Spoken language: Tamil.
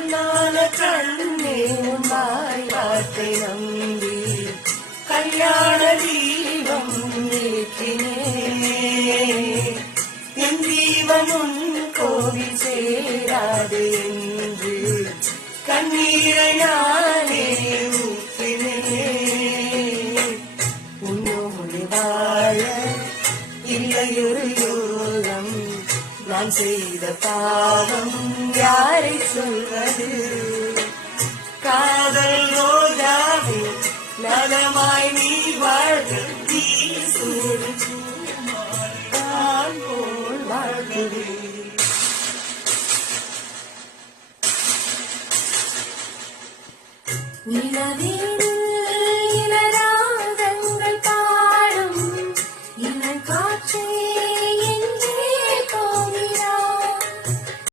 கண்ணான கண்ணே உமாய் வார்த்தை நம்பி கல்யாண தீபம் ஏற்றினே என் ஜீவன் உன் கோவில் சேராது என்று கண்ணீரை நானே ஊற்றினே உன்னோடு வாழ இல்லையொரு யோகம் நான் செய்த பாவம் யாரை சொல்வது காதல் ரோஜாவே நலமாய் நீ வாழ்க நீ சூழ்தான் போல் வாழ்கவே நிலவே